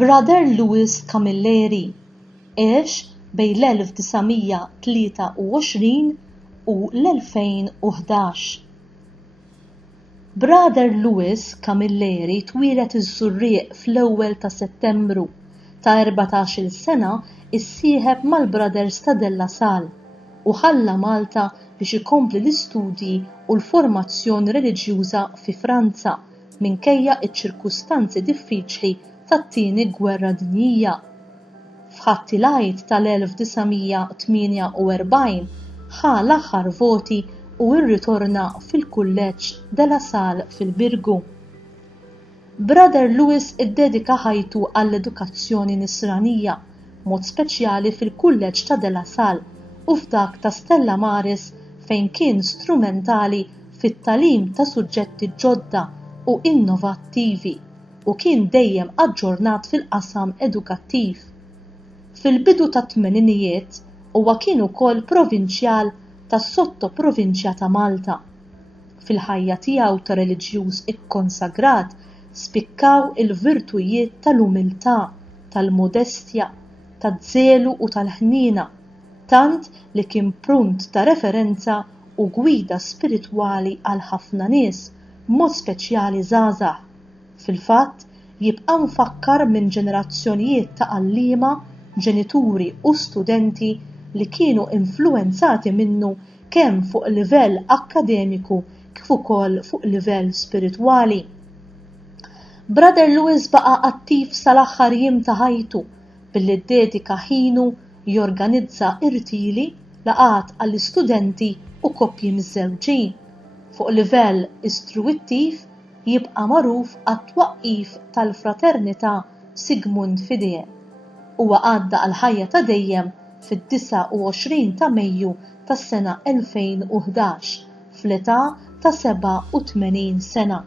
Brother Louis Camilleri għex bejn l-1923 u l-2011. Brother Louis Camilleri twieled iż-Żurrieq fl-ewwel ta' Settembru ta' 14-il sena issieħeb mal-Brothers ta' De La Salle u ħalla Malta biex ikompli l-istudji u l-formazzjoni reliġjuża fi Franza minkejja ċ-ċirkustanzi diffiċli tat-Tieni Gwerra Dinjija. F'Ħadd-Ilgħid tal-1948 ħa l-aħħar voti u rritorna fil-Kulleġġ De La Salle fil-Birgu. Brother Louis iddedika ħajtu għall-edukazzjoni nisranija, mod speċjali fil-Kulleġġ ta' De La Salle u f'dak ta' Stella Maris fejn kien strumentali fit-tagħlim ta' suġġetti ġodda u innovattivi u kien dejjem aġġornat fil-qasam edukattiv. Fil-bidu tat-tmeninijiet huwa kien ukoll provinċjal tas-Sottoprovinċja ta' Malta. Fil-ħajja tiegħu ta' reliġjuż ikkonsagrat spikkaw il-virtujiet tal-umiltà, tal-modestja, taż-żelu u tal-ħniena, tant li kien punt ta' referenza u gwida spiritwali għal ħafna nies, mod speċjali żgħażagħ. Fil-fatt, jibqa' mfakkar minn ġenerazzjonijiet ta' għalliema, ġenituri u studenti li kienu influwenzati minnu kemm fuq livell akkademiku kif ukoll fuq livell spiritwali. Brother Louis baqa' attiv sal-aħħar jiem ta' ħajtu billi ddedika ħinu jorganizza irtili, laqgħat għall-istudenti u koppji miż-żewġin. Fuq livell istruittiv jibqa' magħruf għat-twaqqif tal-Fraternità Sigmund Fideh. Huwa għadda għal ħajja ta' dejjem fid-29 ta' Mejju tas-sena 2011 fl-età ta' 87 sena.